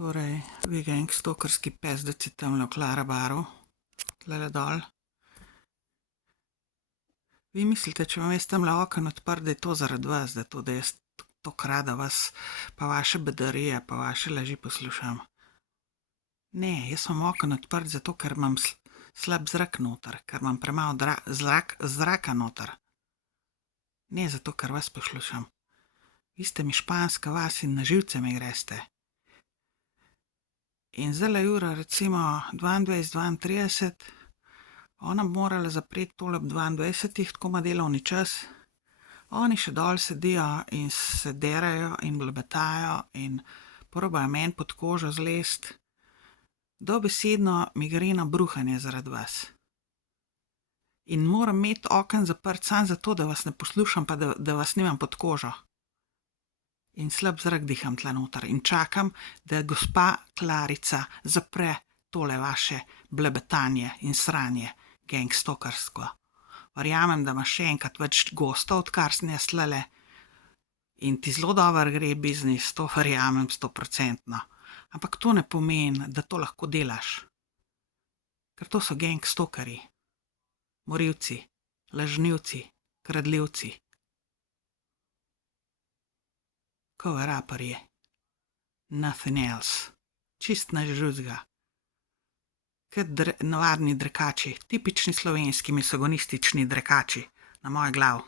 Torej, vi gangstokerski pezdici tamle v Klara baru, tlele dol. Vi mislite, če vam jaz tamle okno odprt, da je to zaradi vas, da jaz toliko rada vas, pa vaše bedarije, pa vaše laži poslušam? Ne, jaz imam okno odprt zato, ker imam slab zrak noter, ker imam premalo zraka noter. Ne zato, ker vas poslušam. Vi ste mi španska vas in na živce mi greste. In zdajle je ura recimo 22:32, ona bi morala zapreti tole ob 22, tako ima delovni čas. Oni še dol sedijo in se derajo in blebetajo in probajo meni pod kožo zlest. Dobesedno mi gre na bruhanje zaradi vas. In moram imeti okenj zaprt samo zato, da vas ne poslušam, pa da vas nimam pod kožo. In slab zrak diham tule noter in čakam, da gospa Klarica zapre tole vaše blebetanje in sranje, gangstokersko. Verjamem, da imaš še enkrat več gostov, odkar sem jaz tlele. In ti zelo dobro gre biznis, to verjamem 100%. Ampak to ne pomeni, da to lahko delaš. Ker to so gangstokerji, morilci, lažnivci, kradljivci. Cover-upperji. Nothing else. Čist nič drugega. Kot navadni drekači, tipični slovenski misogonistični drekači na mojo glavo.